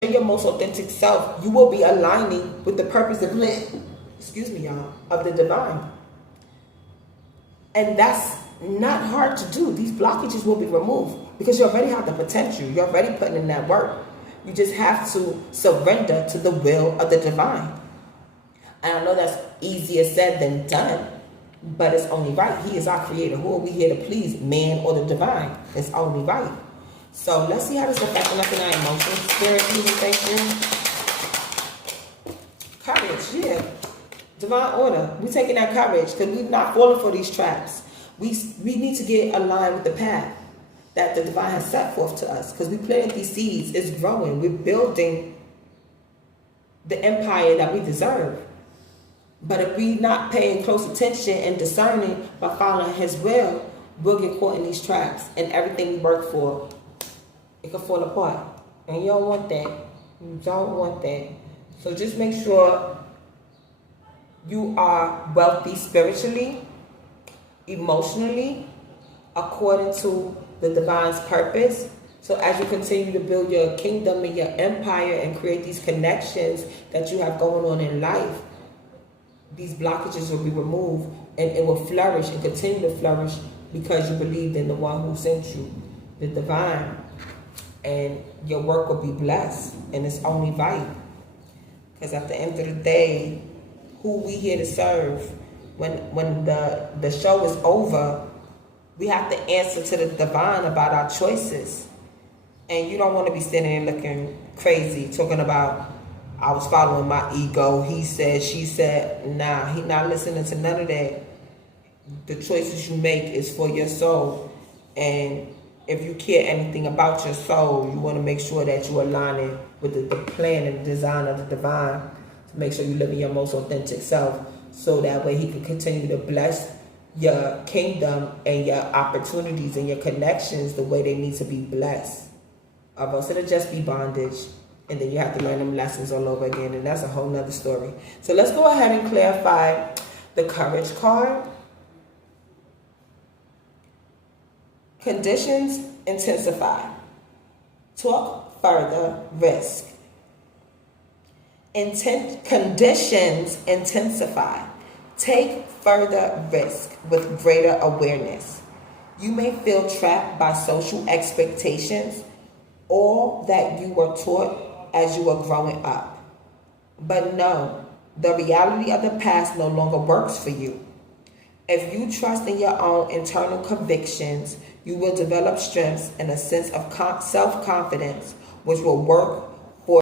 your most authentic self, you will be aligning with the purpose and plan, excuse me, y'all, of the divine. And that's not hard to do. These blockages will be removed because you already have the potential. You're already putting in that work. You just have to surrender to the will of the divine. And I know that's easier said than done, but it's only right. He is our creator. Who are we here to please, man or the divine? It's only right. So let's see how this is affecting us in our emotions. Spirit, communication, courage, yeah. Divine order. We're taking that courage because we're not falling for these traps. We need to get aligned with the path that the divine has set forth to us because we planted these seeds. It's growing. We're building the empire that we deserve. But if we're not paying close attention and discerning by following his will, we'll get caught in these traps and everything we work for, it could fall apart. And you don't want that. You don't want that. So just make sure you are wealthy spiritually, emotionally, according to the divine's purpose. So as you continue to build your kingdom and your empire and create these connections that you have going on in life, these blockages will be removed and it will flourish and continue to flourish because you believed in the one who sent you, the divine. And your work will be blessed, and it's only right. Because at the end of the day, who we here to serve, when the show is over, we have to answer to the divine about our choices. And you don't want to be sitting there looking crazy, talking about, I was following my ego, he said, she said. Nah, he not listening to none of that. The choices you make is for your soul. And if you care anything about your soul, you want to make sure that you align it with the plan and the design of the divine to make sure you live in your most authentic self, so that way he can continue to bless your kingdom and your opportunities and your connections the way they need to be blessed. Or else it'll just be bondage, and then you have to learn them lessons all over again, and that's a whole nother story. So let's go ahead and clarify the courage card. Conditions intensify. Talk further, risk. Conditions intensify. Take further risk with greater awareness. You may feel trapped by social expectations or that you were taught as you were growing up. But no, the reality of the past no longer works for you. If you trust in your own internal convictions, you will develop strengths and a sense of self-confidence, which will work